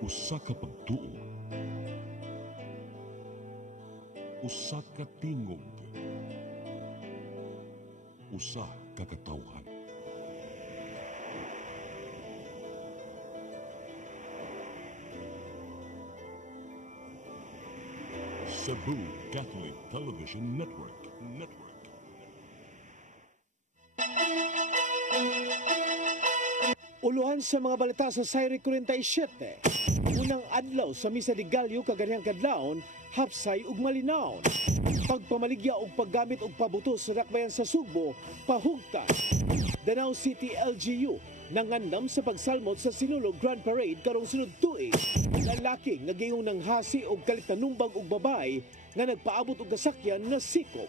Usa ka pagtuo, usa ka tingog, usa ka katawhan. Cebu Catholic Television Network. Uluhan sa mga balita sa Sayri 47. Unang adlaw sa Misa de Gallo kaganihang kadlawon, hapsay ug malinaw. Pagpamaligya og paggamit og pabutos sa dakbayan sa Sugbo, pahugta. Danao City LGU nangandam sa pagsalmot sa Sinulog Grand Parade karong sunod tuig. Lalaki nga gayong nang hasi og kalitanumbag og babay nga nagpaabot og kasakyan na sikop.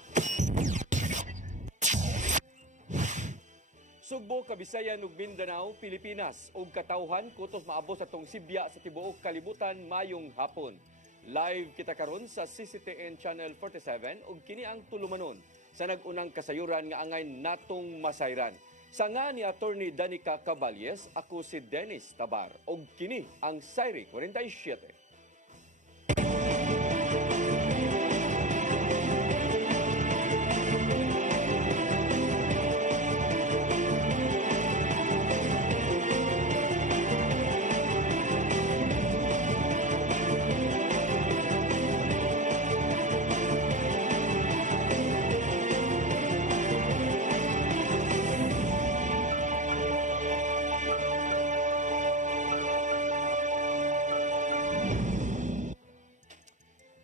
Sugbo, Kabisayan ug Mindanao, Pilipinas ug katawhan kutos maabot sa tong Sibya sa tibuok kalibutan mayong hapon. Live kita karon sa CCTN Channel 47 ug kini ang tulumanon sa nagunang kasayuran nga angay natong masayran. Sa nga ni Attorney Danica Caballes, ako si Dennis Tabar ug kini ang Sayri 47.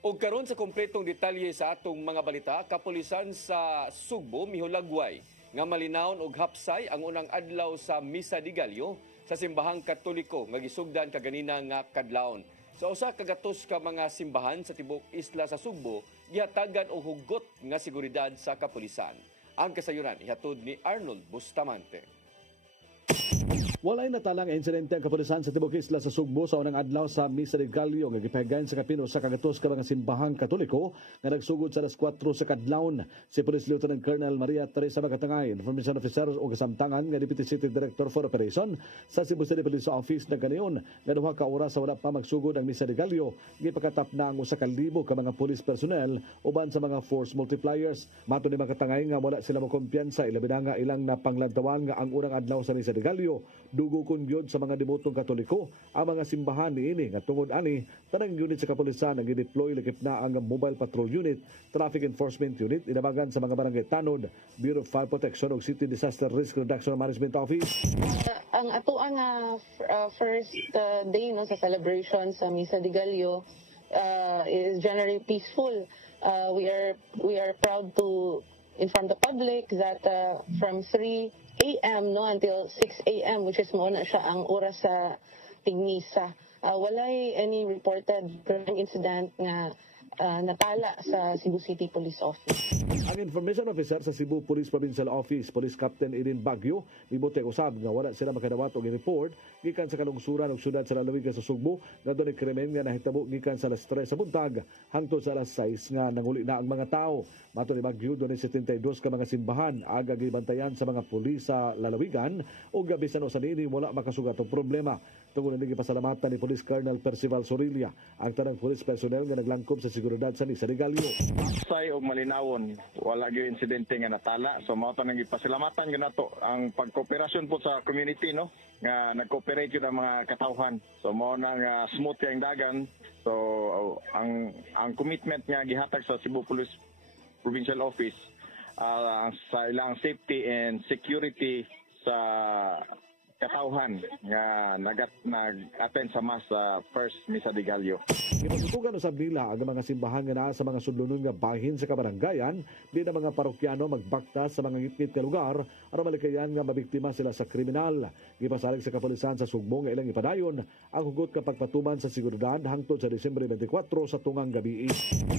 Ug karon sa kompletong detalye sa atong mga balita, kapulisan sa Sugbo mihulagway nga malinawon og hapsay ang unang adlaw sa Misa de Gallo sa simbahang Katoliko nga gisugdan kaganina nga kadlawon. Sa usa ka gatos ka mga simbahan sa tibuok isla sa Sugbo, gihatagan og hugot nga seguridad sa kapulisan. Ang kasayuran ihatod ni Arnold Bustamante. Walay natalang insidente ang kapulisan sa tibuok isla sa Sugbo sa unang adlaw sa Misa de Gallo nga gipahigayon sa kapino sa kagatos ka mga simbahang Katoliko nga nagsugod sa 4 sa kadlawon. Si Police Lieutenant Colonel Maria Teresa Magatangay, Information Officer o kasamtangan nga Deputy City Director for Operation sa Cebu City Police Office na kaniyon nga duha ka oras sa wala pa magsugod ang Misa de Gallo, gipakatap na ang 1,000 ka mga police personnel uban sa mga force multipliers. Mato ni Magatangay nga wala sila makumpiyansa ilabi na nga ilang napanglantawan nga ang unang adlaw sa Misa de Gallo dugukon gyud sa mga debotong Katoliko ang mga simbahan niini nga tungod ani tanang unit sa kapulisan ang gideploy lakip na ang Mobile Patrol Unit, Traffic Enforcement Unit inabagan sa mga barangay tanod, Bureau of Fire Protection ug City Disaster Risk Reduction Management Office. Ang ato ang first day no sa celebration sa Misa de Gallo is generally peaceful. We are proud to inform the public that from 3 a.m. no until 6 a.m. which is mo na siya ang oras sa tingmisa. Walay any reported crime incident nga natala sa Cebu City Police Office. Ang Information Officer sa Cebu Police Provincial Office, Police Captain Edin Baguio, mibuti usab nga wala sila makadawat og report gikan sa kalungsuran og syudad sa lalawigan sa Sugbo nga dunay krimen nga nahitabo gikan sa alas 3 sa buntag hangtod sa alas 6 nga nanguli na ang mga tao. Mato ni Baguio dunay 72 ka mga simbahan aga gibantayan sa mga pulis sa lalawigan ug bisan usa niini wala makasugat og problema. Tungod ni gipasalamatan ni Police Colonel Percival Sorilia ang tanang police personnel nga naglangkob sa seguridad sa Misa de Gallo. Hapsay og malinawon, wala gyud insidente nga natala. So mao tanang gipasalamatan gyud nato ang pagkooperasyon po sa community no nga nag-cooperate gyud ang mga katawhan. So mao nang smooth ang dagan. So ang commitment nga gihatag sa Cebu Police Provincial Office sa ilang safety and security sa katawhan nga nag-attend sa Mass sa First Misa de Gallo. Gipatutugan usab nila ang mga simbahan nga naa sa mga sudlunon nga bahin sa kabaranggayan, di na mga parokyano magbaktas sa mga ngitngit nga lugar aron malikayan nga mabiktima sila sa kriminal. Gipasalig sa kapulisan sa Sugbo nga ilang ipadayon ang hugot ka pagpatuman sa seguridad hangtod sa Disyembre 24 sa tungang gabi.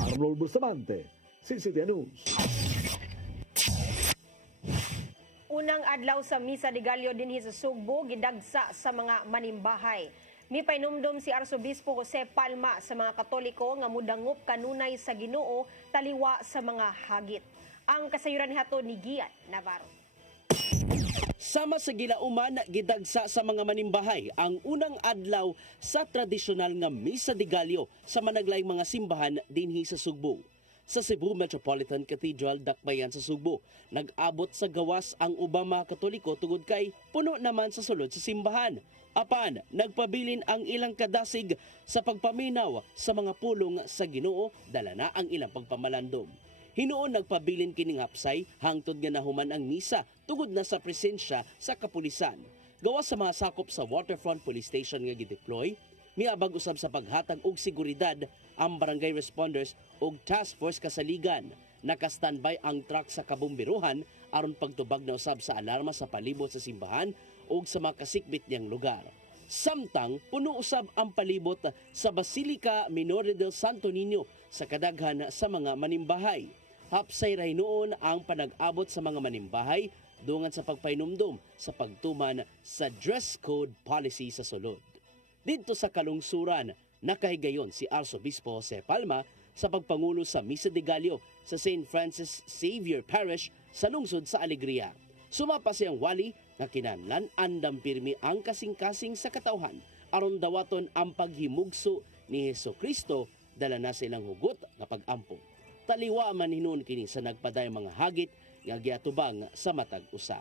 Arnold Bustamante, CCTN News. Unang adlaw sa Misa de Gallo dinhi sa Sugbo gidagsa sa mga manimbahay. Mipainumdum si Arsobispo Jose Palma sa mga Katoliko nga mudangop kanunay sa Ginoo taliwa sa mga hagit. Ang kasayuran nihato ni Gian Navarro. Sama sa gilauman, gidagsa sa mga manimbahay ang unang adlaw sa tradisyonal nga Misa de Gallo sa managlayng mga simbahan dinhi sa Sugbo. Sa Cebu Metropolitan Cathedral, dakbayan sa Sugbo, nag-abot sa gawas ang ubang mga Katoliko tungod kay puno naman sa sulod sa simbahan. Apan, nagpabilin ang ilang kadasig sa pagpaminaw sa mga pulong sa Ginoo, dala na ang ilang pagpamalandong. Hinuon nagpabilin kining hapsay hangtod nga nahuman ang misa tungod na sa presensya sa kapulisan. Gawas sa mga sakop sa Waterfront Police Station nga gideploy, miabag usab sa paghatag og seguridad ang barangay responders ug task force kasaligan. Naka-standby ang truck sa kabumbiruhan aron pagtubag na usab sa alarma sa palibot sa simbahan ug sa mga kasikbit niyang lugar. Samtang puno usab ang palibot sa Basilica Minore del Santo Niño sa kadaghan sa mga manimbahay. Hapsay ray noon ang panag-abot sa mga manimbahay dungan sa pagpainumdum sa pagtuman sa dress code policy sa sulod. Dito sa kalungsuran, nakahigayon si Arsobispo Jose Palma sa pagpangulo sa Misa de Gallo sa St. Francis Xavier Parish sa lungsod sa Alegria. Sumapa siyang wali nga kinahanglan andam pirmi ang kasing-kasing sa katawhan aron dawaton ang paghimugso ni Hesukristo, dala na silang hugot nga pag-ampo. Taliwa man hinuon kini sa nagpaday mga hagit nga giatubang sa matag usa.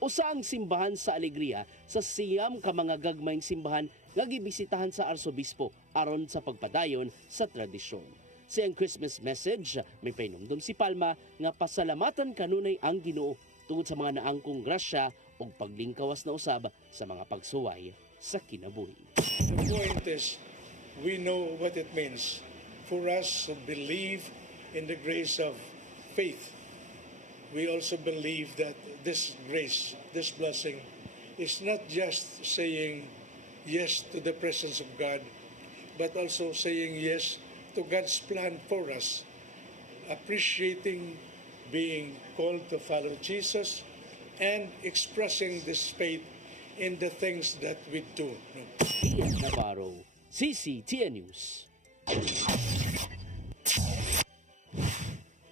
Usa ang simbahan sa Alegria sa siyam ka mga gagmayng simbahan nga gibisitahan sa Arsobispo aron sa pagpadayon sa tradisyon. Sa iyang Christmas message, may painumdum si Palma nga pasalamatan kanunay ang Ginoo tungod sa mga naangkong grasya o paglingkawas na usab sa mga pagsuway sa kinabuhi. The point is, we know what it means for us to believe in the grace of faith. We also believe that this grace, this blessing, is not just saying yes to the presence of God, but also saying yes to God's plan for us, appreciating being called to follow Jesus and expressing this faith in the things that we do. Ian Navarro, CCTN News.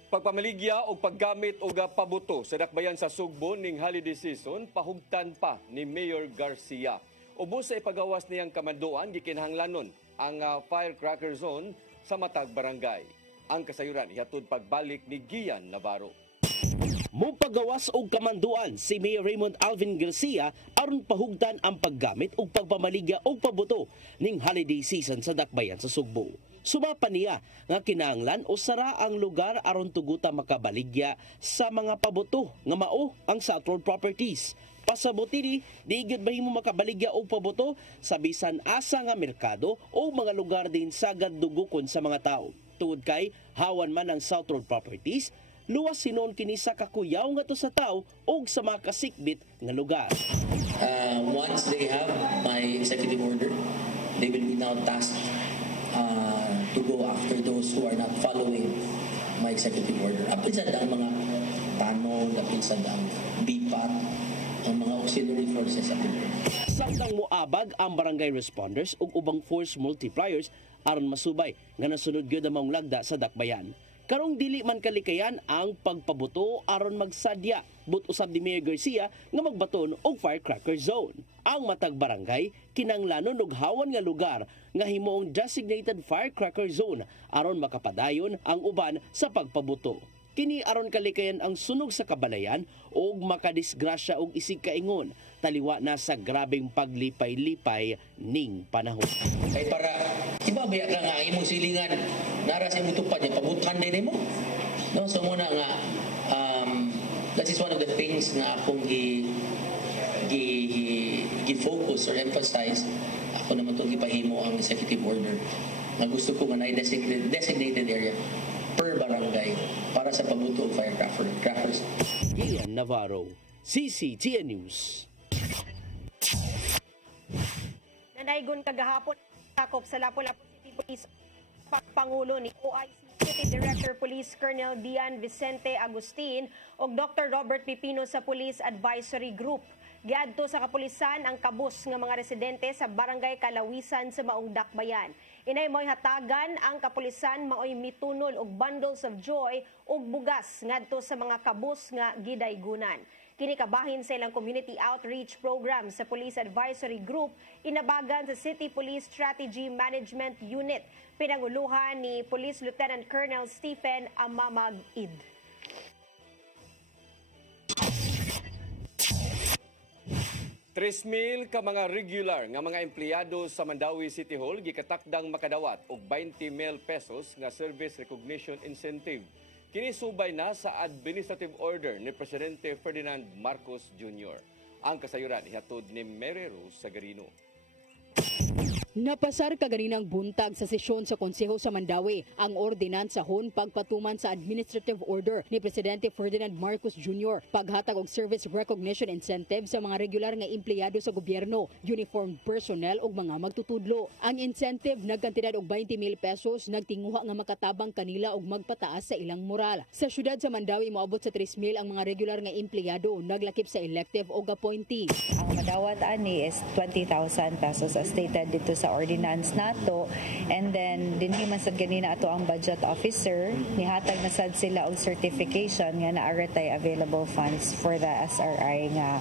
Pagpamaligya o paggamit o pabuto sa dakbayan sa Sugbo ning holiday season, pahugtan pa ni Mayor Garcia. Ubos sa ipagawas niyang kamanduan, gikinahanglanon ang firecracker zone sa matag barangay. Ang kasayuran ihatod pagbalik ni Gian Navarro. Mupagawas og kamanduan si Mayor Raymond Alvin Garcia aron pahugdan ang paggamit og pagpamaligya og pabuto ning holiday season sa dakbayan sa Sugbo. Sumapa niya nga kinahanglan o sara ang lugar aron tuguta makabaligya sa mga pabuto nga mao ang South Road Properties. Pasabuti ni, di gyud mahimo makabaligya og pabuto sa bisan asa nga merkado o mga lugar din sagad dugukon sa mga tao. Tungod kay hawan man ang South Road Properties, luwas sinon kini sa kakuyaw nga to sa tao o sa mga kasikbit nga lugar. Once they have my executive order, they will be now tasked to go after those who are not following my executive order. Apil sa ang mga tanod, apil sa ang BIPAT, ang mga auxiliary forces at Samtang moabag ang barangay responders ug ubang force multipliers aron masubay nga nasunod gyud ang mga lagda sa dakbayan. Karong dili man kalikayan ang pagpabuto aron magsadya, but usab ni Mayor Garcia nga magbaton og firecracker zone. Ang matag barangay kinanglanon og hawan nga lugar nga himoong designated firecracker zone aron makapadayon ang uban sa pagpabuto. Kini aron kalikayan ang sunog sa kabalayan ug makadisgrasya og isig kaingon taliwa na sa grabeng paglipay-lipay ning panahon. Kay para ibabaya ka nga imong silingan nara sa imong tupad niya pabuthan din mo. No, so muna nga that is one of the things na akong gi-focus or emphasize. Ako naman itong gipahimo ang executive order na gusto ko nga na designated area per barangay para sa pabuto of firecrackers. Gian Navarro, CCTN News. Nanaygon kagahapon sakop sa Lapu-Lapu City Police Pangulo ni OIC City Director Police Colonel Dian Vicente Agustin o Dr. Robert Pipino sa Police Advisory Group. Giadto sa kapulisan ang kabus nga mga residente sa Barangay Kalawisan sa Maong Dakbayan. Inay mo'y hatagan ang kapulisan mao'y mitunol og bundles of joy ug bugas ngadto sa mga kabus nga gidaygunan. Kini kabahin sa ilang community outreach program sa Police Advisory Group inabagan sa City Police Strategy Management Unit. Pinanguluhan ni Police Lieutenant Colonel Stephen Amamag-Id. $3,000 ka mga regular nga mga empleyado sa Mandawi City Hall gikatakdang makadawat og 20 mil pesos nga service recognition incentive. Kini subay na sa administrative order ni Presidente Ferdinand Marcos Jr. Ang kasayuran ihatod ni Mary Rose Sagarino. Napasar kaganinang buntag sa sesyon sa Konseho sa Mandawi ang ordinansahon pagpatuman sa administrative order ni Presidente Ferdinand Marcos Jr. paghatag og service recognition incentive sa mga regular nga empleyado sa gobyerno, uniformed personnel ug mga magtutudlo. Ang incentive nagkantidad og 20 mil pesos nagtinguha nga makatabang kanila og magpataas sa ilang moral. Sa syudad sa Mandawi moabot sa 3,000 ang mga regular nga empleyado naglakip sa elective ug appointee. Ang madawat ani is 20,000 pesos as stated dito sa ordinance nato, and then dinhi man sad ganina ato ang budget officer nihatag na sad sila og certification nga naa tay available funds for the SRI nga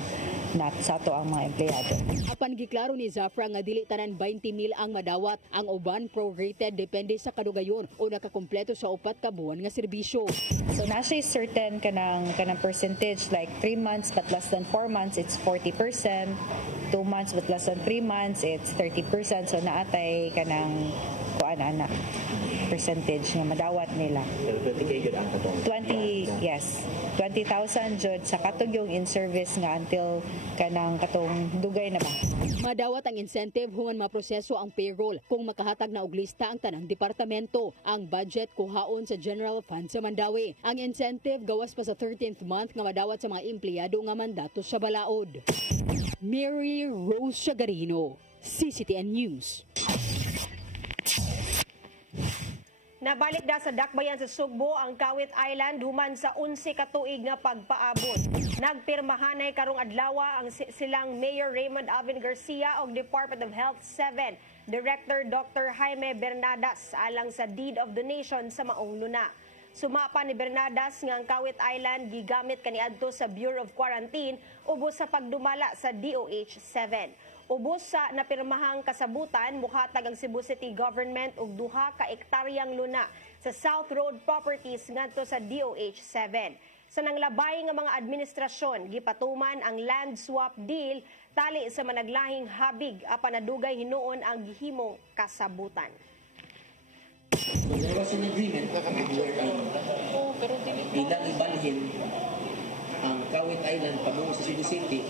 nat sa ato ang mga empleyado. Apan giklaro ni Zafra nga dili tanan 20 mil ang madawat, ang uban prorated depende sa kadugayon o nakakumpleto sa 4 ka buwan nga serbisyo. So na siya certain kanang percentage, like 3 months but less than 4 months it's 40%, 2 months but less than 3 months it's 30%. So naatay kanang kuan ana percentage nga madawat nila. 20, yes. 20,000 jud sa katugyong in service nga until kanang katong dugay na ba. Madawat ang incentive human maproseso ang payroll kung makahatag na og lista ang tanang departamento. Ang budget kuhaon sa General Fund sa Mandawi. Ang incentive gawas pa sa 13th month nga madawat sa mga empleyado nga mandato sa balaod. Mary Rose Sagarino, CCTN News. Nabalik na sa dakbayan sa Sugbo ang Kawit Island human sa 11 ka tuig nga pagpaabot. Nagpirmahanay karong adlaw ang silang Mayor Raymond Alvin Garcia og Department of Health 7 Director Dr. Jaime Bernadas alang sa deed of donation sa Maong Luna. Sumapa ni Bernadas nga ang Kawit Island gigamit kaniadto sa Bureau of Quarantine ubos sa pagdumala sa DOH 7. Ubos sa napirmahang kasabutan, muhatag ang Cebu City Government og 2 ka ektaryang luna sa South Road Properties ngadto sa DOH 7. Sa nanglabay nga mga administrasyon, gipatuman ang land swap deal tali sa managlahing habig apan nadugay hinuon ang gihimong kasabutan. So there was an agreement bilang ibalhin ang Kawit Island pamungo sa Cebu City.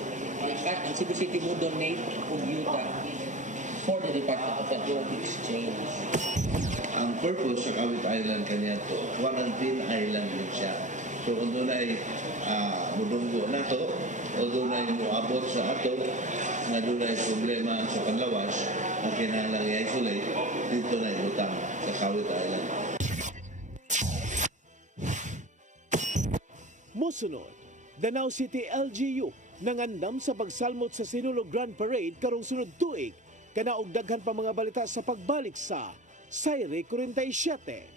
Ang Cebu City mo donate og yuta for the Department of Federal Exchange. Ang purpose sa Kawit Island kanya to, quarantine island din siya. So kung doon ay mudunggo na to, o doon ay muabot sa ato, na doon ay problema sa panlawas, ang kinahalang i-isolate, dito na ilutang sa Kawit Island. Musunod, Danau City LGU nangandam sa pagsalmot sa Sinulog Grand Parade karong sunod tuig, kanaog daghan pa mga balita sa pagbalik sa Sayre 47.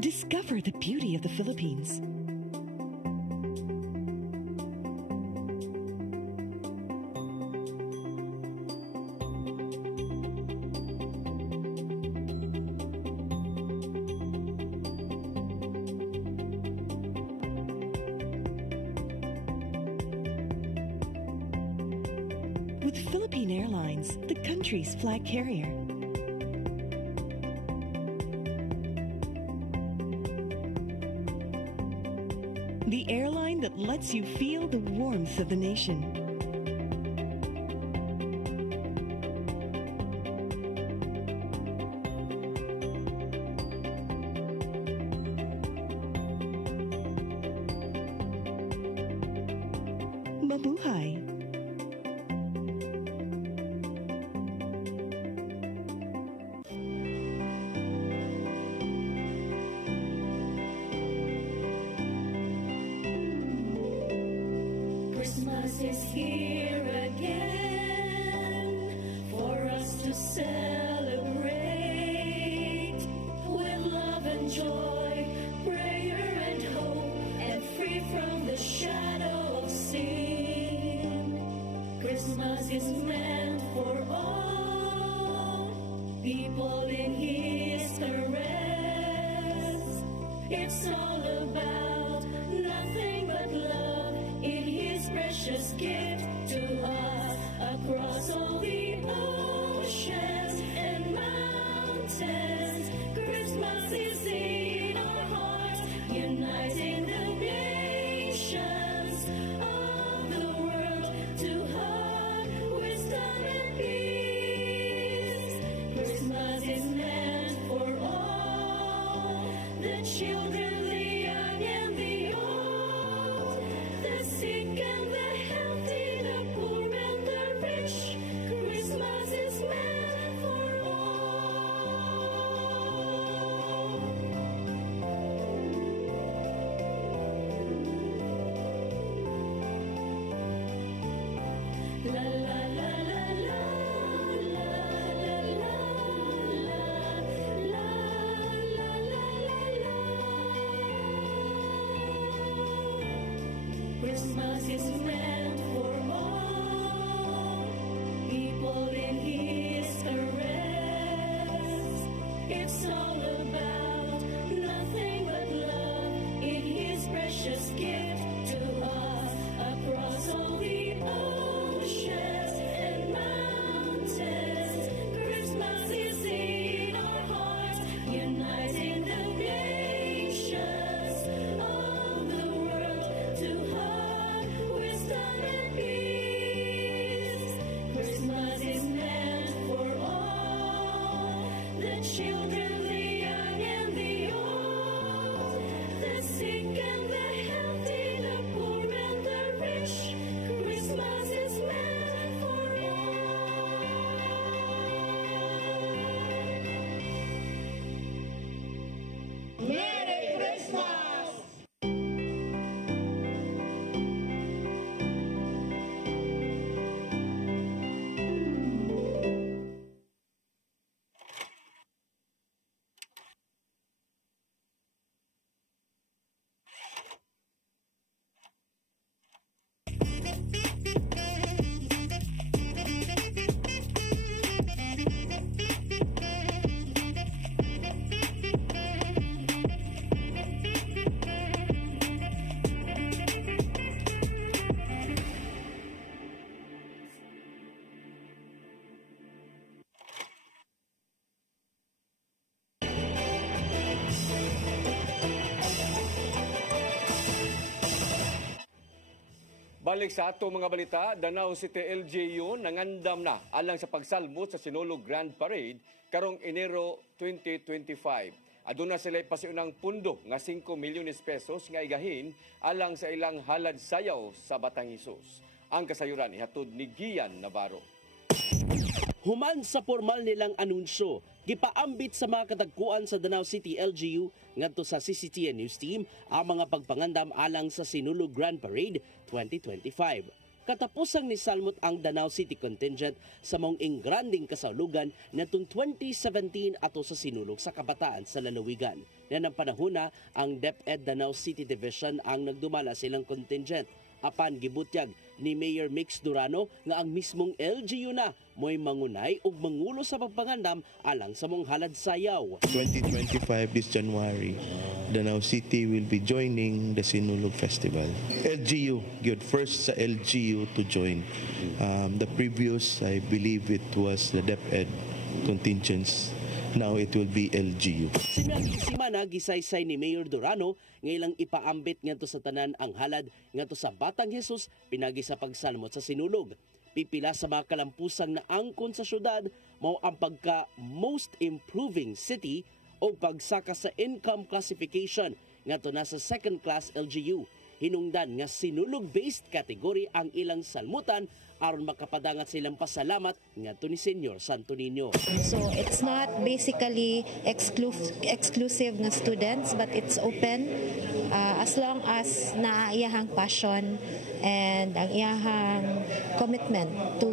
Discover the beauty of the Philippines. With Philippine Airlines, the country's flag carrier. The airline that lets you feel the warmth of the nation. Mabuhay! Christmas is meant for all people in His caress. It's all about nothing but love in His precious gift to us across all the oceans and mountains. Christmas is in our hearts, uniting the nations of the world to hug wisdom and peace. Christmas is meant for all the children, the young and the old, the sick and the healthy, the poor and the rich. Christmas is meant for all. La la la la la la la la la la la. Christmas is meant for all people in His caress. It's all about nothing but love in His precious gift to us across all the oceans and mountains. Christmas is in our hearts, uniting the nations of the world to hug wisdom and peace. Christmas is meant for all the children, the young and the old, the sick and the healthy, the poor and the rich. Christmas is meant for all. Merry Christmas! Balik sa ato mga balita, Danao City LGU nangandam na alang sa pagsalmot sa Sinulog Grand Parade karong Enero 2025. Aduna sila pasiunang pundo nga 5 milyones pesos nga igahin alang sa ilang halad sayaw sa Batang Hesus. Ang kasayuran ihatod ni Gian Navarro. Human sa formal nilang anunsyo, gipaambit sa mga katagpuan sa Danao City LGU ngadto sa CCTN News Team ang mga pagpangandam alang sa Sinulog Grand Parade 2025. Katapusang ni salmot ang Danao City contingent sa mong ingranding kasaulugan natong 2017 ato sa sinulog sa kabataan sa lalawigan. Na ng panahona ang DepEd Danao City Division ang nagdumala silang contingent. Apan gibutyag ni Mayor Mix Durano nga ang mismong LGU na mo'y mangunay ug mangulo sa pagpangandam alang sa mong halad sayaw. 2025 this January, Danao City will be joining the Sinulog Festival. LGU, good first sa LGU to join. The previous, I believe it was the DepEd contingents. Now it will be LGU. Simana gisaysay ni Mayor Durano nga ilang ipaambit ngadto sa tanan ang halad ngadto sa Batang Hesus pinagi sa pagsalmot sa sinulog. Pipila sa mga kalampusang na angkon sa syudad mao ang pagka most improving city o pagsaka sa income classification ngadto na sa second class LGU. Hinungdan nga sinulog-based category ang ilang salmutan aron makapadangat silang pasalamat ngadto ni Senyor Santo Niño. So it's not basically exclusive nga students but it's open as long as na iyahang passion and ang iyahang commitment to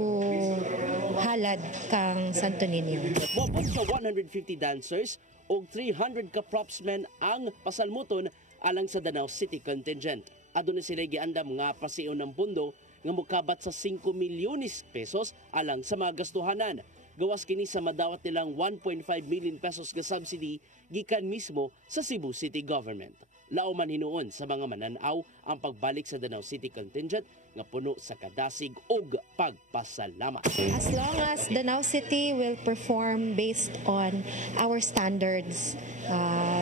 halad kang Santo Niño. Mopod sa 150 dancers o 300 ka propsmen ang pasalmuton alang sa Danao City contingent. Aduna sila giandam nga pasiun ng pundo nga mokabat sa 5 milyones pesos alang sa mga gastuhanan. Gawas kini sa madawat nilang 1.5 million pesos nga subsidy gikan mismo sa Cebu City Government. Lauman hinuon sa mga mananaw ang pagbalik sa Danau City contingent nga puno sa kadasig ug pagpasalamat. As long as Danau City will perform based on our standards,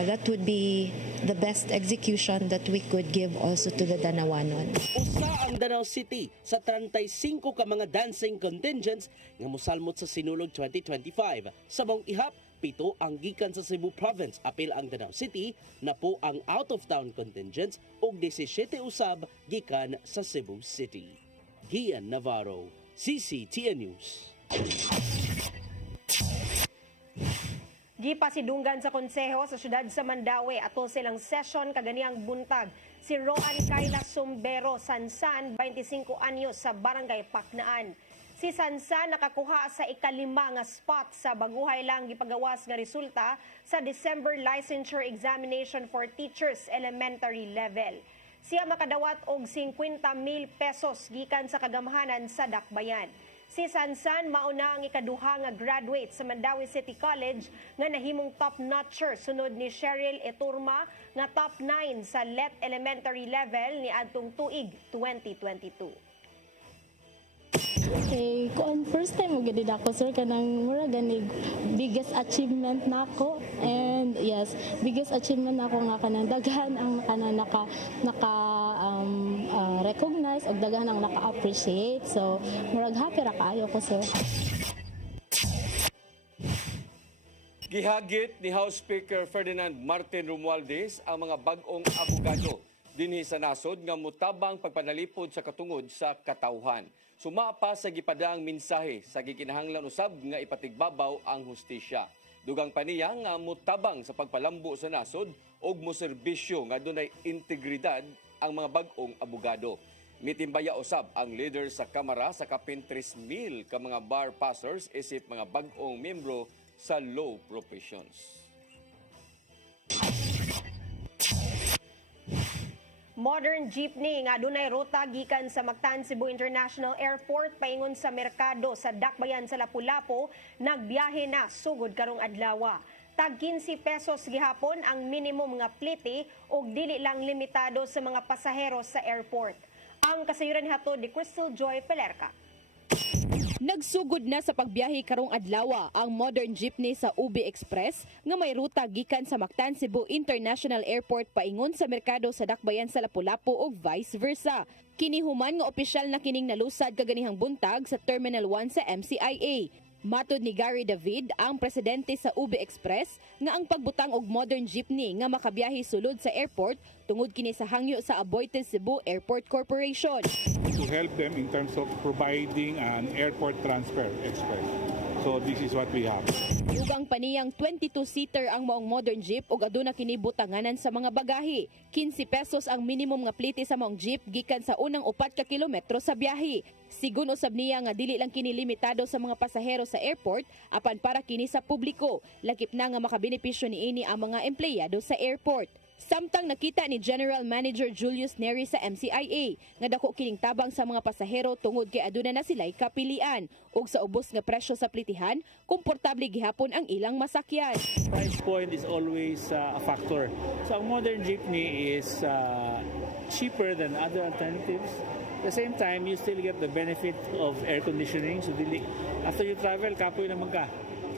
that would be the best execution that we could give also to the Danawanon. Usa ang Danau City sa 35 ka mga dancing contingents nga mosalmot sa Sinulog 2025. Sa mong ihap, 7 ang gikan sa Cebu Province, apil ang Danau City, na po ang out-of-town contingents ug 17 usab gikan sa Cebu City. Gian Navarro, CCTN News. Gipasidunggan sa konseho sa syudad sa Mandaue ato silang session kaganiyang buntag si Roan Kayla Sumbero Sansan, 25 anyos sa Barangay Paknaan. Si Sansan nakakuha sa ikalima nga spot sa baguhay lang gipagawas nga resulta sa December licensure examination for teachers elementary level. Siya makadawat og 50,000 pesos gikan sa kagamhanan sa Dakbayan. Si Sansan mauna ang ikaduha nga graduate sa Mandaue City College nga nahimong top-notcher sunod ni Cheryl Eturma nga top 9 sa LET elementary level ni adtong tuig 2022. Okay, kung first time mo gid ako sir kanang mura ganig biggest achievement nako, and yes, biggest achievement nako nga kanang daghan ang kanang naka recognize og daghan ang naka-appreciate, so murag happy ra kaayo ko sir. Gihagit ni House Speaker Ferdinand Martin Romualdez ang mga bag-ong abogado dinhi sa nasod nga mutabang pagpanalipod sa katungod sa katawhan. Sumapa sa gipadaang mensahe sa gikinahanglan usab nga ipatigbabaw ang hustisya. Dugang pa niya nga mutabang sa pagpalambo sa nasod ug moserbisyo nga dunay integridad ang mga bag-ong abogado. Mitimbaya usab ang leader sa Kamara sa kapin 3,000 ka mga bar passers isip mga bag-ong membro sa law professions. Modern jeepney nga adunay ruta gikan sa Mactan Cebu International Airport paingon sa merkado sa Dakbayan sa Lapu-Lapu nagbiyahe na sugod karong adlaw. Tag 15 pesos gihapon ang minimum nga plite ug dili lang limitado sa mga pasahero sa airport. Ang kasayuran hatod ni Crystal Joy Pelerca. Nagsugod na sa pagbiyahe karong adlaw ang modern jeepney sa UB Express nga may ruta gikan sa Mactan Cebu International Airport paingon sa merkado sa Dakbayan sa Lapu-Lapu ug vice versa. Kinihuman nga opisyal na kining nalusad kaganihang buntag sa Terminal 1 sa MCIA. Matod ni Gary David, ang presidente sa UB Express, nga ang pagbutang og modern jeepney nga makabiyahe sulod sa airport tungod kini sa hangyo sa Aboitiz Cebu Airport Corporation. To help them in terms of providing an airport transfer express. So this is what we have. Dugang paniyang 22-seater ang maong modern jeep ug aduna kini butanganan sa mga bagahe. 15 pesos ang minimum nga plite sa maong jeep gikan sa unang 4 ka kilometro sa biyahe. Sigun usab niya nga dili lang kini limitado sa mga pasahero sa airport apan para kini sa publiko. Lakip na nga makabenepisyo niini ang mga empleyado sa airport. Samtang nakita ni General Manager Julius Neri sa MCIA nga dako kining tabang sa mga pasahero tungod kay aduna na sila'y kapilian ug sa ubos nga presyo sa plitihan, komportable gihapon ang ilang masakyan. Price point is always a factor. So ang modern jeepney is cheaper than other alternatives. At the same time, you still get the benefit of air conditioning. So after you travel, kapoy naman ka.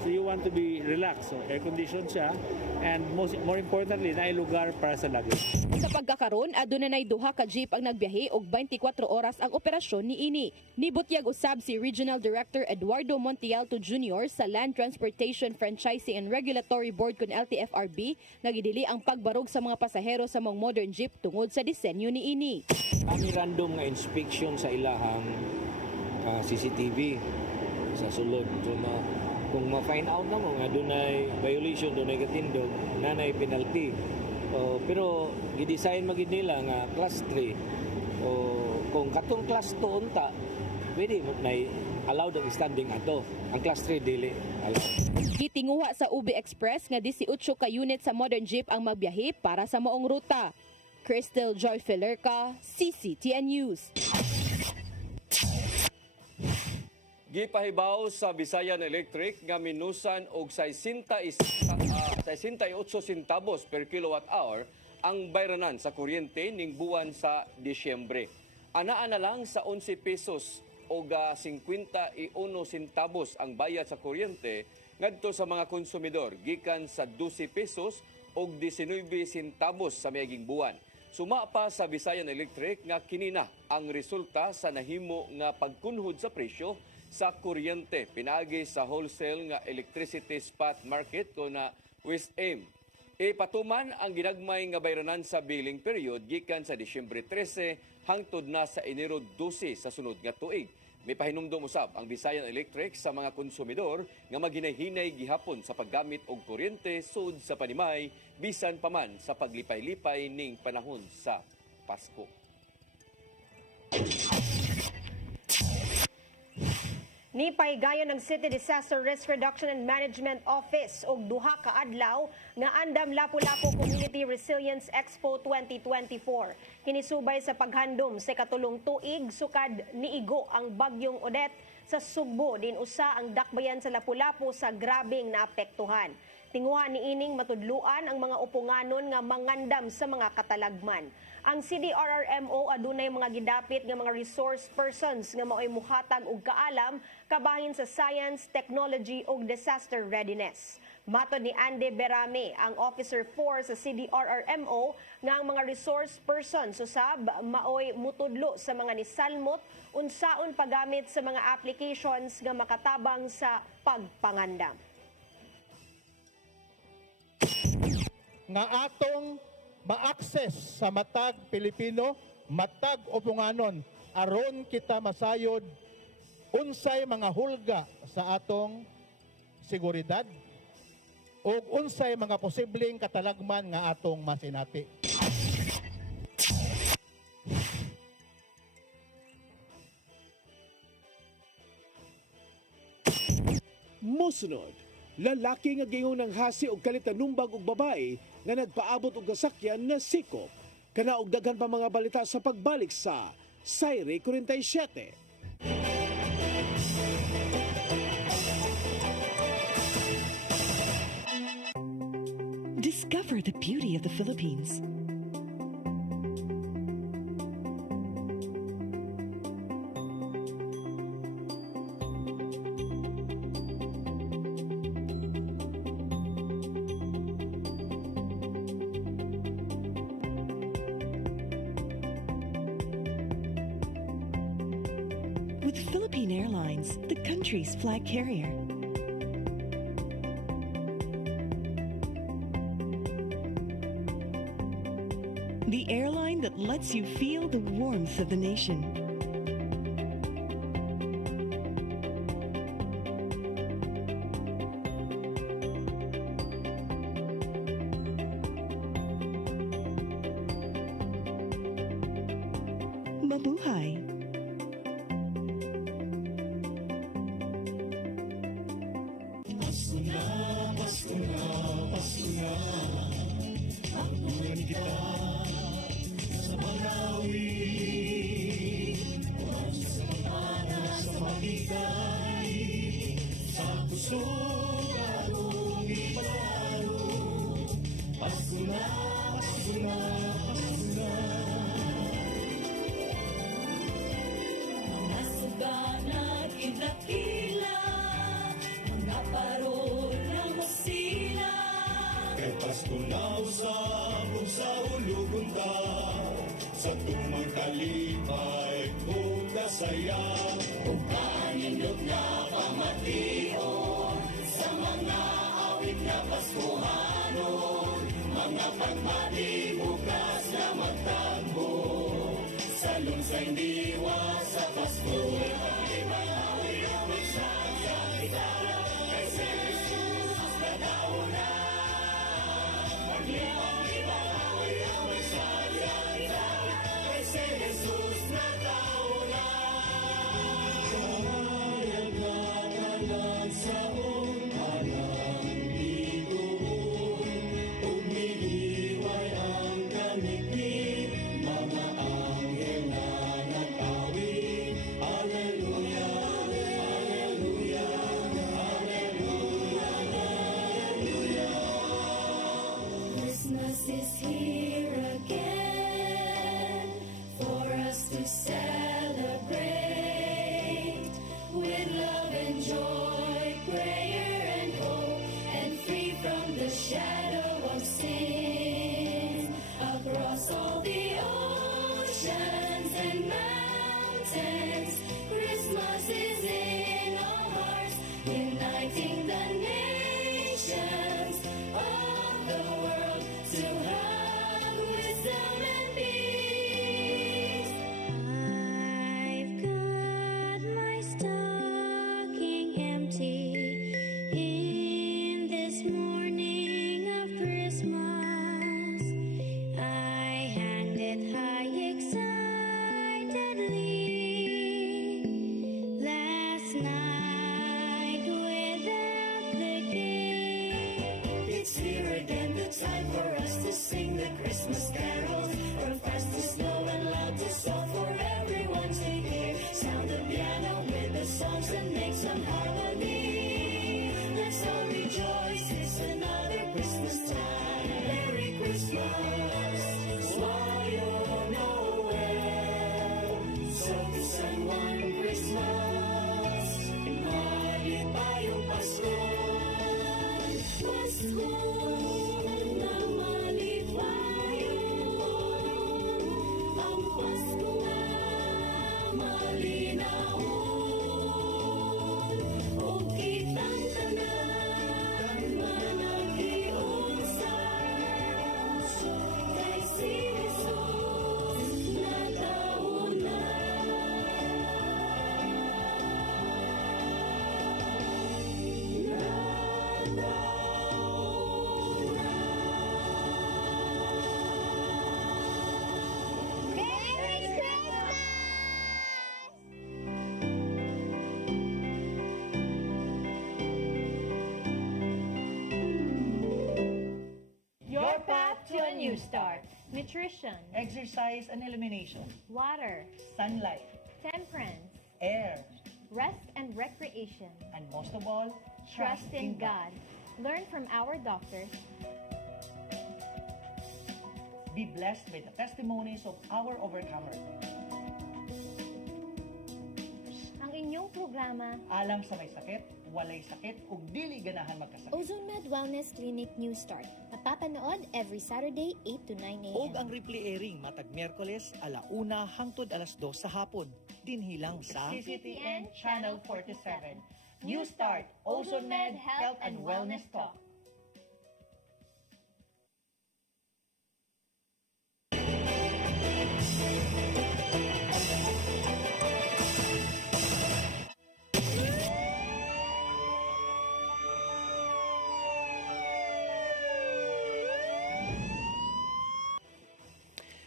So you want to be relaxed. So air-conditioned siya. And more importantly, naay lugar para sa luggage. Sa pagkakaroon, aduna nay duha ka jeep ang nagbiyahe og 24 oras ang operasyon niini. Nibutyag usab si Regional Director Eduardo Montialto Jr. sa Land Transportation Franchising and Regulatory Board kun LTFRB nga gidili ang pagbarog sa mga pasahero sa mga modern jeep tungod sa disenyo niini. Kami random nga inspection sa ilahang CCTV sa sulod. So, kung ma-find out na mo nga dunay violation, dunay katindog, nanay penalty. Pero gidesign magid nila nga class 3. Kung katong class 2 unta, pwede na allowed ang standing ato. Ang class 3 dili allowed. Gitinguha sa UB Express nga 18 ka unit sa modern jeep ang magbiyahe para sa maong ruta. Crystal Joy Pelerca, CCTN News. Gipahibaw sa Visayan Electric nga minusan og 68 centavos per kilowatt hour ang bayranan sa kuryente ning buwan sa Disyembre. Anaa na lang sa 11 pesos o 51 centavos ang bayad sa kuryente ngadto sa mga konsumidor gikan sa 12 pesos o 19 centavos sa miaging buwan. Suma pa sa Visayan Electric nga kinina ang resulta sa nahimo nga pagkunhod sa presyo sa kuryente pinaagi sa wholesale nga electricity spot market o na WESM. Patuman ang ginagmay nga bayranan sa billing period gikan sa Disyembre 13 hangtod na sa Enero 12 sa sunod nga tuig. May pahinumdom usab ang Visayan Electric sa mga konsumidor nga maghinay-hinay gihapon sa paggamit og kuryente sud sa panimay bisan pa man sa paglipay-lipay ning panahon sa Pasko. Nipahigayon ng City Disaster Risk Reduction and Management Office og duha ka adlaw nga andam Lapu-Lapu Community Resilience Expo 2024. Kinisubay sa paghandom sa katulong tuig sukad niigo ang bagyong Odette sa Sugbo din usa ang dakbayan sa Lapu-Lapu sa grabeng naapektuhan. Tinguha ni ining matudluan ang mga upunganon nga mangandam sa mga katalagman. Ang CDRRMO adunay mga gidapit nga mga resource persons nga mao'y muhatag og kaalam kabahin sa science, technology ug disaster readiness. Matod ni Andy Berame, ang Officer 4 sa CDRRMO, nga ang mga resource persons usab mao'y mutudlo sa mga nisalmot unsaon paggamit sa mga applications nga makatabang sa pagpangandam. Nga atong ma-access sa matag Pilipino, matag upunganon, aron kita masayod unsay mga hulga sa atong seguridad o unsay mga posibleng katalagman nga atong masinati. Mosunod, lalaki nga gingon ng hasi og kalitanumbag og babae nga nagpaabot og kasakyan na sikop. Kana og daghan pa mga balita sa pagbalik sa Sayre 47. Discover the beauty of the Philippines. With Philippine Airlines, the country's flag carrier. The airline that lets you feel the warmth of the nation. Mabuhay. Pasko na, Pasko na, Pasko na, hangungan kita sa Marawi. Huwag sa pagpana sa makikay, sa puso karong ipalaro. Pasko na, Pasko na, Pasko na. Mga suganat, idakila, mga parol na masila. Kay Pasko na usap sa ulugon ta, sa tumang kalipay kung kasaya. Kung kanindog na pamation, sa mga awit na Paskohanon, mga pagmati bukas na magtagbo, sa lunsay diwa sa Pasko. Mga anghel na nagpawid some harmony. Let's all rejoice, it's another Christmas time. Merry Christmas, Smile Noel. So San Juan Christmas, mali tayong Pasko. Pasko na malipayon, ang Pasko na malinahon. O kitang tanan manag-iunsa, kay si Jesus nagkauna. Merry Christmas! Your path to a new start. Nutrition, Exercise and elimination. water, Sunlight. temperance, Air. rest and recreation. And most of all, Trust in God. Learn from our doctors. Be blessed by the testimonies of our overcomer. Ang inyong programa, Alam sa may sakit, walay sakit, ug dili ganahan magkasakit. OzoneMed Wellness Clinic New Start. Napapanood every Saturday 8 to 9 a.m. Og ang replay airing matag Miyerkules 1:00 hangtod 2:00 sa hapon. Dinhi lang sa CCTN Channel 47. New Start, OzoneMed Health and Wellness Talk.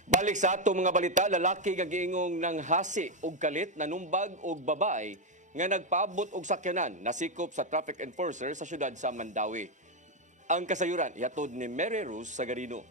Balik sa atong mga balita, lalaki nga giingong ng hasi ug kalit nanumbag og babae nga nagpaabot og sakyanan nasikop sa traffic enforcer sa syudad sa Mandawi. Ang kasayuran ihatod ni Mary Rose Sagarino.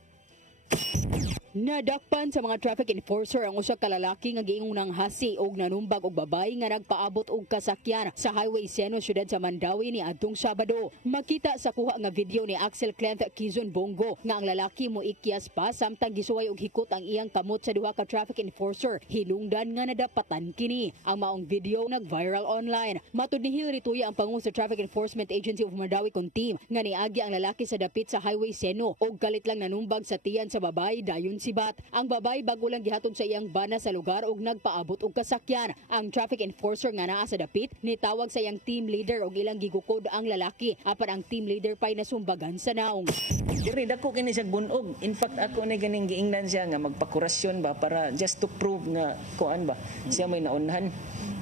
Nadakpan sa mga traffic enforcer ang usa ka lalaki nga giingong ng hasi og nanumbag og babae nga nagpaabot og kasakyan sa Highway Seno syudad sa Mandawi ni adtong Sabado. Makita sa kuha nga video ni Axel Clent Quizon Bongo nga ang lalaki mo ikyas pa samtang gisuway og hikot ang iyang kamot sa duha ka traffic enforcer. Hinungdan nga nadapatan kini. Ang maong video nag-viral online. Matud ni Hilary Tuya ang pangulo sa Traffic Enforcement Agency of Mandawi kong team nga niagi ang lalaki sa dapit sa Highway Seno og kalit lang nanumbag sa tiyan sa babae dayon sibat. Ang babae bago lang gihatod sa iyang bana sa lugar og nagpaabot og kasakyan. Ang traffic enforcer nga naa sa dapit nitawag sa iyang team leader og ilang gigukod ang lalaki apan ang team leader pay nasumbagan sa naong. Diri dako kini siya bunog. In fact ako na ganing giingnan siya nga magpakurasyon ba para just to prove nga kuan ba siya may naunhan.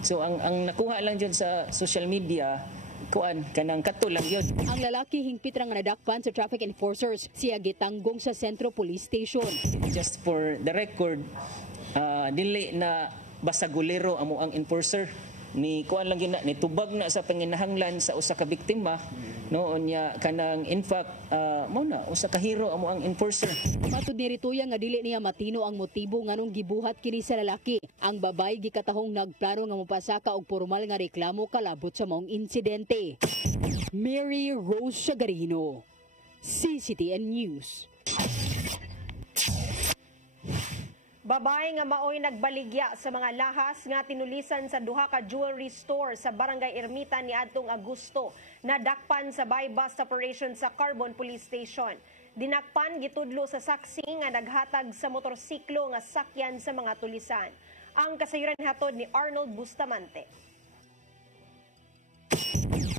So ang nakuha lang jud sa social media kuan kanang kato lang yun. Ang lalaki hingpit ra nga nadakpan sa traffic enforcers. Siya gitanggong sa Sentro Police Station. Just for the record, dili na basagulero amo ang enforcer ni kuan lang gina ni tubag na sa panginahanglan sa usa ka biktima noon niya kanang in fact mo na usa ka hero amo ang enforcer. Matud ni Rituya nga dili niya matino ang motibo nganong gibuhat kini sa lalaki. Ang babae gikatahong nagplano nga mopasaka og formal nga reklamo kalabot sa maong insidente. Mary Rose Sagarino, CCTN News. Babae nga maoy nagbaligya sa mga lahas nga tinulisan sa duha ka jewelry store sa Barangay Ermita niadtong Agosto. Nadakpan sa buy-bust operation sa Carbon Police Station. Dinakpan gitudlo sa saksi nga naghatag sa motorsiklo nga sakyan sa mga tulisan. Ang kasayuran hatod ni Arnold Bustamante.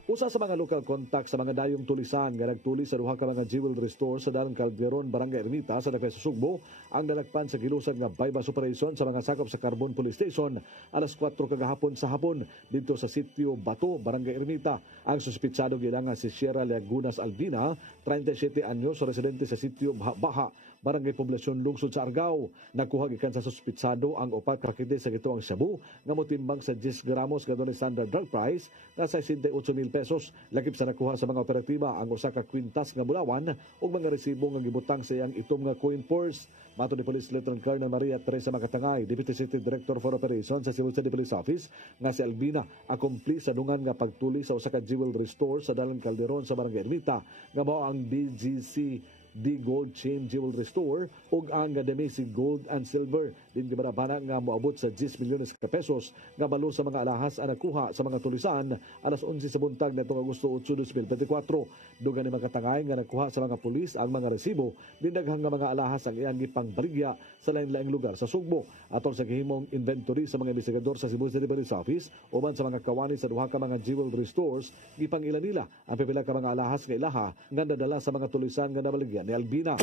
Usa sa mga local contact sa mga dayong tulisan nga nagtulis sa duha ka mga jewelry store sa Dalang Calderon, Barangay Ermita sa Dakay sa Sugbo ang nalagpan sa gilusan nga buy-bust operation sa mga sakop sa Carbon Police Station alas 4 kagahapon sa hapon dito sa sitio Bato, Barangay Ermita. Ang suspitsado gilangan si Sierra Lagunas Albina, 37 anyos, residente sa sitio Baha, barangay poblasyon lungsod sa Argao. Nakuha gikan sa suspitsado ang upat ka pakete sa gituang shabu nga motimbang sa 10 gramos nga dunay standard drug price nga 68,000 pesos. Lakip sa nakuha sa mga operatiba ang usa ka kwintas nga bulawan ug mga resibo nga gibutang sa iyang itom nga coin purse. Mato ni Police Lieutenant Colonel Maria Teresa Makatangay, Deputy City Director for Operations sa Cebu City Police Office, nga si Albina akompli sa dungan nga pagtuli sa usa ka jewelry store sa Dalan Calderon sa Barangay Ermita nga mao ang BGC The Gold Chain Jewelry Store ug ang Demesi Gold and Silver din gibarabana nga moabot sa 10 milyones ka pesos nga balo sa mga alahas ang nakuha sa mga tulisan alas 11 sa buntag nitong Agosto 8, 2024. Dugan ni Makatangay nga nakuha sa mga pulis ang mga resibo din daghang nga mga alahas ang iyang gipangbaligya sa lain-laing lugar sa Sugbo. Atol sa gihimong inventory sa mga investigador sa Cebu City Police Office uban sa mga kawani sa duha ka mga jewelry stores, gipangila nila ang pipila ka mga alahas nga ilaha nga nadala sa mga tulisan nga nabaligyan ni Albina.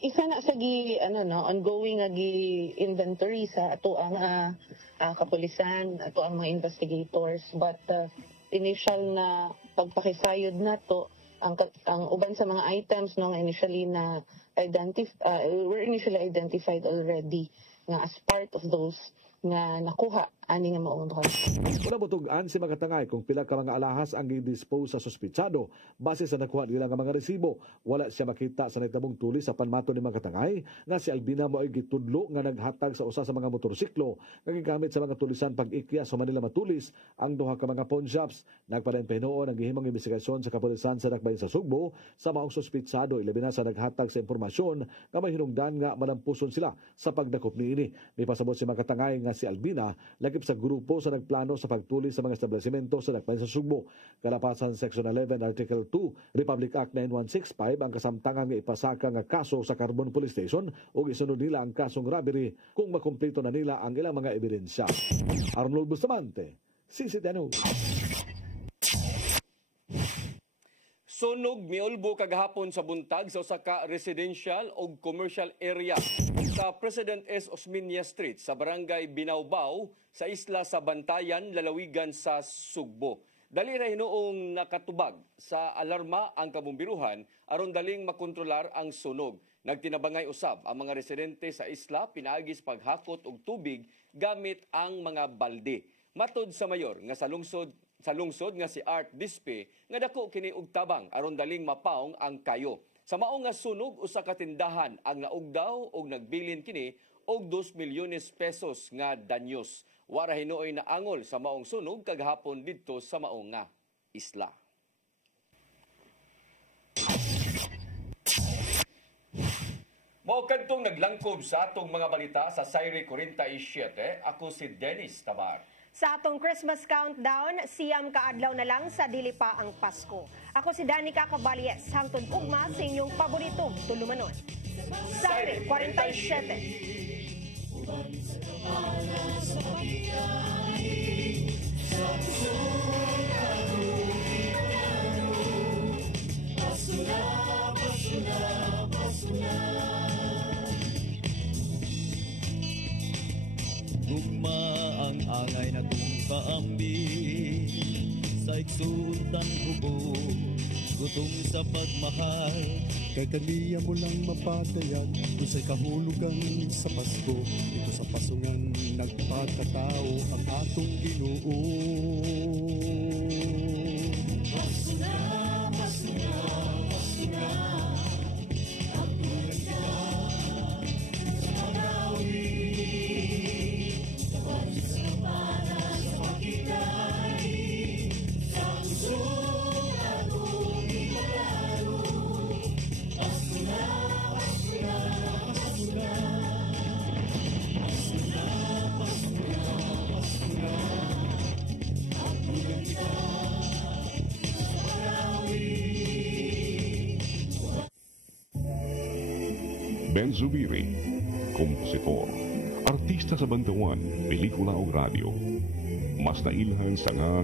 Isa na sa ongoing nga inventory sa ato ang kapulisan, ato ang mga investigators, but initial na pagpakisayod na to ang uban sa mga items nga initially na were initially identified already nga as part of those nga nakuha ani nga maong duha. Una butugan si Makatangay kung pila ka mga alahas ang gi-dispose sa suspitsado base sa nakuha nila nga mga resibo. Wala siya makita sa nahitabong tulis sa panmato ni Makatangay nga si Albina mo ay gitudlo nga naghatag sa usa sa mga motorsiklo nga gigamit sa mga tulisan pag-ikya sa Manila Matulis ang duha ka mga pawn shops. Nagpadayon pinuon ang gihimong investigasyon sa kapulisan sa Dakbayan sa Sugbo sa maong suspitsado ilabi na sa naghatag sa impormasyon nga may hinungdan nga malampuson sila sa pagdakop niini. May pasabot si Makatangay nga si Albina lagip sa grupo sa nagplano sa pagtuli sa mga establishmento sa Dakbayan sa Sugbo. Kalapasan Section 11 Article 2 Republic Act 9165 ang kasamtangan nga ipasaka nga kaso sa Carbon Police Station ug isunod nila ang kasong robbery kung makumpleto na nila ang ilang mga ebidensya. Arnold Bustamante, CCTV News. Sunog miulbo kagahapon sa buntag sa usa ka residential o commercial area sa President S. Osmeña Street sa Barangay Binaubao sa isla sa Bantayan, lalawigan sa Sugbo. Dali ra hinuong nakatubag sa alarma ang kabumbiruhan aron daling makontrolar ang sunog. Nagtinabangay usab ang mga residente sa isla pinaagis paghakot og tubig gamit ang mga balde. Matod sa mayor nga sa lungsod nga si Art Dispe nga dako kini og tabang aron daling mapaong ang kayo. Sa maong nga sunog usa ka tindahan ang naugdaw og nagbilin kini og 2 milyones pesos nga danyos. Wara hinuoy na angol sa maong sunog kagahapon didto sa maong nga isla. Mao kadtong naglangkob sa atong mga balita sa Sayre 47, ako si Dennis Tabar. Sa atong Christmas countdown, siyam kaadlaw na lang sa dili pa ang Pasko. Ako si Danica Caballes, hangtod ugma sa inyong paboritong tulumanon. Sayre 47. Gugma ang alay na itong kaambi sa iksultan hubo, gutom sa pagmahal. Kay kaniya mo lang mapatayan, usay kahulugan sa Pasko. Ito sa pasungan, nagpakatao ang atong Ginoo. Pasko na, Pasko na, Pasko na. Ang tulad na sa pag-awi. Ben Zubiri, kompositor, artista sa bantawan, pelikula o radyo. Mas nailhan sa nga